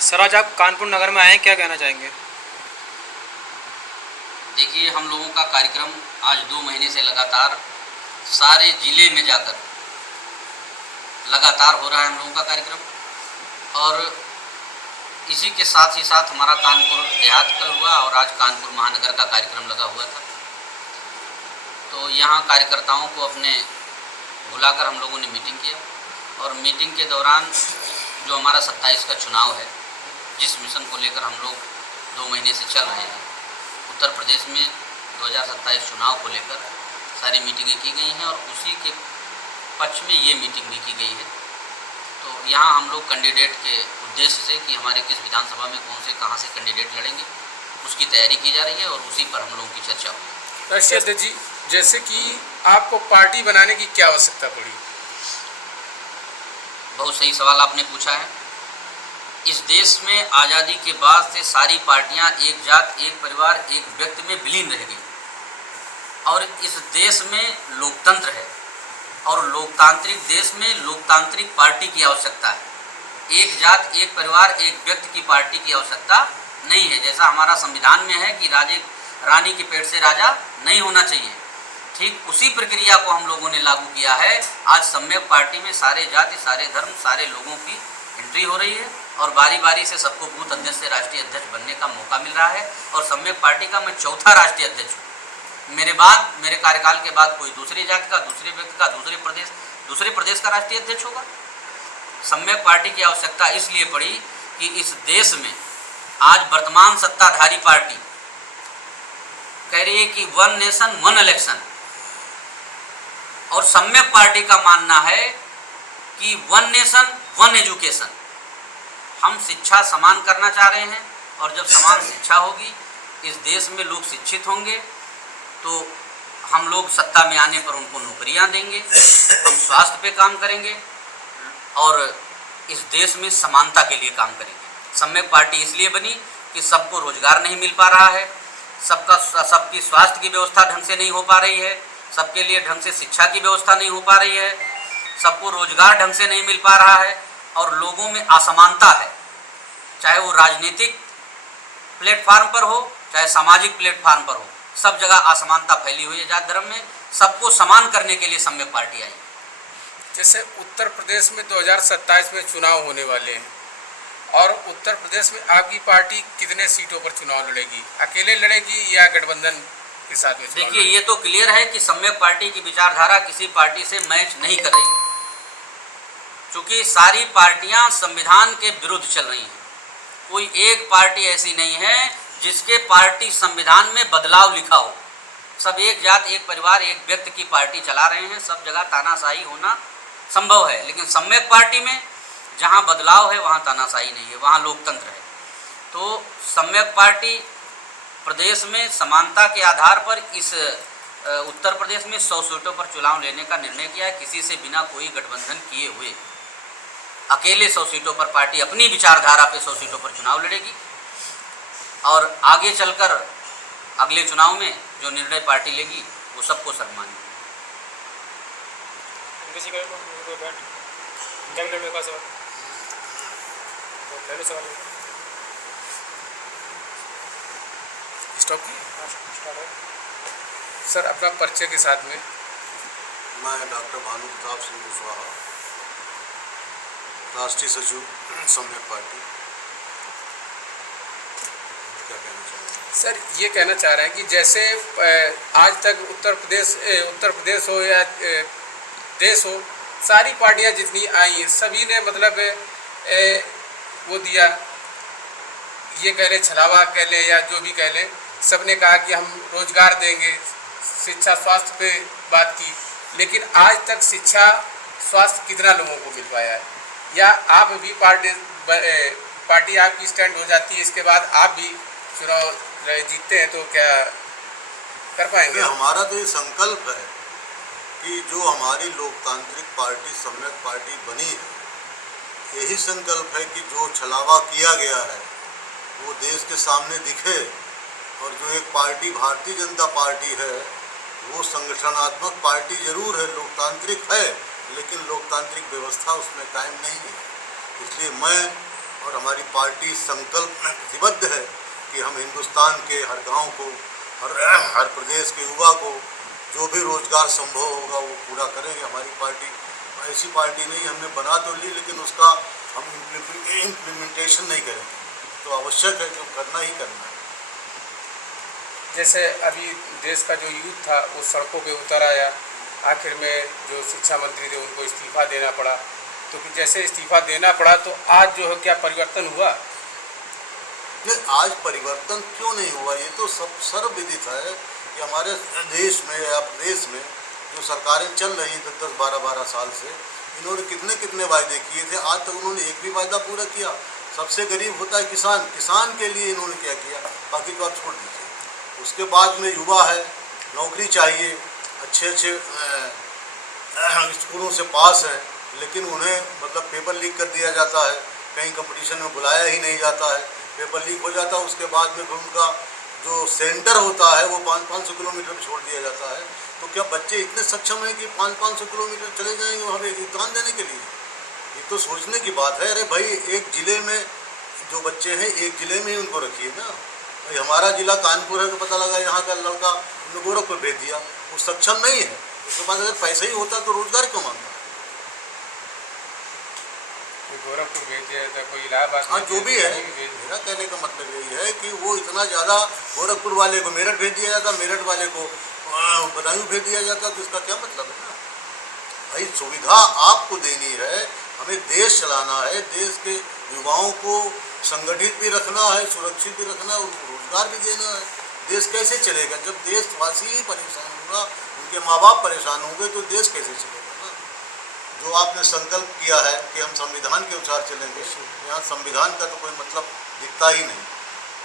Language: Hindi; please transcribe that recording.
सर आज आप कानपुर नगर में आए हैं, क्या कहना चाहेंगे? देखिए, हम लोगों का कार्यक्रम आज 2 महीने से लगातार सारे ज़िले में जाकर लगातार हो रहा है हम लोगों का कार्यक्रम। और इसी के साथ ही साथ हमारा कानपुर देहात कल हुआ और आज कानपुर महानगर का कार्यक्रम लगा हुआ था। तो यहाँ कार्यकर्ताओं को अपने बुलाकर हम लोगों ने मीटिंग किया और मीटिंग के दौरान जो हमारा 27 का चुनाव है, जिस मिशन को लेकर हम लोग 2 महीने से चल रहे हैं, उत्तर प्रदेश में 2027 चुनाव को लेकर सारी मीटिंगें की गई हैं और उसी के पक्ष में ये मीटिंग भी की गई है। तो यहाँ हम लोग कैंडिडेट के उद्देश्य से कि हमारे किस विधानसभा में कौन से कहाँ से कैंडिडेट लड़ेंगे, उसकी तैयारी की जा रही है और उसी पर हम लोगों की चर्चा हुई। राष्ट्रीय अध्यक्ष जी, जैसे कि आपको पार्टी बनाने की क्या आवश्यकता पड़ी? बहुत सही सवाल आपने पूछा है। इस देश में आज़ादी के बाद से सारी पार्टियां एक जात, एक परिवार, एक व्यक्ति में विलीन रह गई और इस देश में लोकतंत्र है और लोकतांत्रिक देश में लोकतांत्रिक पार्टी की आवश्यकता है। एक जात, एक परिवार, एक व्यक्ति की पार्टी की आवश्यकता नहीं है। जैसा हमारा संविधान में है कि रानी के पेट से राजा नहीं होना चाहिए, ठीक उसी प्रक्रिया को हम लोगों ने लागू किया है। आज सम्यक पार्टी में सारे जाति, सारे धर्म, सारे लोगों की एंट्री हो रही है और बारी बारी से सबको बूथ अध्यक्ष से राष्ट्रीय अध्यक्ष बनने का मौका मिल रहा है और सम्यक पार्टी का मैं चौथा राष्ट्रीय अध्यक्ष हूँ। मेरे कार्यकाल के बाद कोई दूसरी जाति का, दूसरे व्यक्ति का, दूसरे प्रदेश का राष्ट्रीय अध्यक्ष होगा। सम्यक पार्टी की आवश्यकता इसलिए पड़ी कि इस देश में आज वर्तमान सत्ताधारी पार्टी कह रही है कि 1 नेशन 1 इलेक्शन और सम्यक पार्टी का मानना है कि 1 नेशन 1 एजुकेशन। हम शिक्षा समान करना चाह रहे हैं और जब समान शिक्षा होगी, इस देश में लोग शिक्षित होंगे तो हम लोग सत्ता में आने पर उनको नौकरियां देंगे, हम स्वास्थ्य पे काम करेंगे और इस देश में समानता के लिए काम करेंगे। सम्यक पार्टी इसलिए बनी कि सबको रोजगार नहीं मिल पा रहा है, सबकी स्वास्थ्य की व्यवस्था ढंग से नहीं हो पा रही है, सबके लिए ढंग से शिक्षा की व्यवस्था नहीं हो पा रही है, सबको रोजगार ढंग से नहीं मिल पा रहा है और लोगों में असमानता है। चाहे वो राजनीतिक प्लेटफार्म पर हो, चाहे सामाजिक प्लेटफार्म पर हो, सब जगह असमानता फैली हुई है। जात धर्म में सबको समान करने के लिए सम्यक पार्टी आई। जैसे उत्तर प्रदेश में 2027 में चुनाव होने वाले हैं और उत्तर प्रदेश में आपकी पार्टी कितने सीटों पर चुनाव लड़ेगी? अकेले लड़ेगी या गठबंधन के साथ में? देखिए, ये तो क्लियर है कि सम्यक पार्टी की विचारधारा किसी पार्टी से मैच नहीं कर रही है, क्योंकि सारी पार्टियां संविधान के विरुद्ध चल रही हैं। कोई एक पार्टी ऐसी नहीं है जिसके पार्टी संविधान में बदलाव लिखा हो। सब एक जात, एक परिवार, एक व्यक्ति की पार्टी चला रहे हैं। सब जगह तानाशाही होना संभव है, लेकिन सम्यक पार्टी में जहां बदलाव है वहां तानाशाही नहीं है, वहां लोकतंत्र है। तो सम्यक पार्टी प्रदेश में समानता के आधार पर इस उत्तर प्रदेश में 100 सीटों पर चुनाव लेने का निर्णय किया है, किसी से बिना कोई गठबंधन किए हुए। अकेले 100 सीटों पर पार्टी अपनी विचारधारा पे 100 सीटों पर चुनाव लड़ेगी और आगे चलकर अगले चुनाव में जो निर्णय पार्टी लेगी वो सबको सम्मान्य स्टॉप सर, अपना परिचय के साथ में। मैं डॉक्टर भानु प्रताप सिंह कुशवाहा, राष्ट्रीय सचिव सम्यक पार्टी। क्या कहना चाहिए सर? ये कहना चाह रहे हैं कि जैसे आज तक उत्तर प्रदेश हो या देश हो, सारी पार्टियां जितनी आई हैं सभी ने मतलब वो दिया, ये कह ले, छलावा कह ले या जो भी कह ले, सब ने कहा कि हम रोजगार देंगे, शिक्षा स्वास्थ्य पे बात की, लेकिन आज तक शिक्षा स्वास्थ्य कितना लोगों को मिल पाया है? या आप भी पार्टी आपकी स्टैंड हो जाती है, इसके बाद आप भी चुनाव जीतते हैं तो क्या कर पाएंगे? हमारा तो ये संकल्प है कि जो हमारी लोकतांत्रिक पार्टी सम्यक पार्टी बनी है, यही संकल्प है कि जो छलावा किया गया है वो देश के सामने दिखे और जो एक पार्टी भारतीय जनता पार्टी है वो संगठनात्मक पार्टी जरूर है, लोकतांत्रिक है, लेकिन लोकतांत्रिक व्यवस्था उसमें कायम नहीं है। इसलिए मैं और हमारी पार्टी संकल्प प्रतिबद्ध है कि हम हिंदुस्तान के हर गांव को, हर प्रदेश के युवा को जो भी रोजगार संभव होगा वो पूरा करेंगे। हमारी पार्टी ऐसी पार्टी नहीं, हमने बना तो ली लेकिन उसका हम इम्प्लीमेंटेशन नहीं करेंगे, तो आवश्यक है कि करना ही करना है। जैसे अभी देश का जो यूथ था वो सड़कों पे उतर आया, आखिर में जो शिक्षा मंत्री थे उनको इस्तीफा देना पड़ा, तो कि जैसे इस्तीफा देना पड़ा तो आज जो है क्या परिवर्तन हुआ? ये आज परिवर्तन क्यों नहीं हुआ? ये तो सब सर्वविदित है कि हमारे देश में या प्रदेश में जो सरकारें चल रही हैं 10-10, 12-12 साल से, इन्होंने कितने कितने वायदे किए थे, आज तक उन्होंने एक भी वायदा पूरा किया। सबसे गरीब होता है किसान, किसान के लिए इन्होंने क्या किया, बाकी तो आप छोड़ दीजिए। उसके बाद में युवा है, नौकरी चाहिए, अच्छे स्कूलों से पास हैं, लेकिन उन्हें मतलब पेपर लीक कर दिया जाता है, कहीं कंपटीशन में बुलाया ही नहीं जाता है, पेपर लीक हो जाता है। उसके बाद में फिर उनका जो सेंटर होता है वो 500-500 किलोमीटर पर छोड़ दिया जाता है। तो क्या बच्चे इतने सक्षम हैं कि 500-500 किलोमीटर चले जाएंगे वहाँ पे एग्जाम देने के लिए? ये तो सोचने की बात है। अरे भाई, एक ज़िले में जो बच्चे हैं एक ज़िले में ही उनको रखिए ना। भाई हमारा ज़िला कानपुर है तो पता लगा यहाँ का लड़का उन्होंने गोरखपुर भेज दिया, वो सक्षम नहीं है। उसके बाद अगर पैसा ही होता तो रोजगार क्यों मांगता? गोरखपुर भेज दिया था, कोई इलाहाबाद। हाँ, जो भी है, मेरा कहने का मतलब यही है कि वो इतना ज़्यादा गोरखपुर वाले को मेरठ भेज दिया जाता, मेरठ वाले को बदायूं भेज दिया जाता, तो इसका क्या मतलब है ना? भाई सुविधा आपको देनी है, हमें देश चलाना है, देश के युवाओं को संगठित भी रखना है, सुरक्षित भी रखना है, उनको रोजगार भी देना है। देश कैसे चलेगा जब देशवासी ही परेशान होगा, उनके माँ बाप परेशान होंगे, तो देश कैसे चलेगा ना? जो आपने संकल्प किया है कि हम संविधान के अनुसार चलेंगे, यहाँ संविधान का तो कोई मतलब दिखता ही नहीं।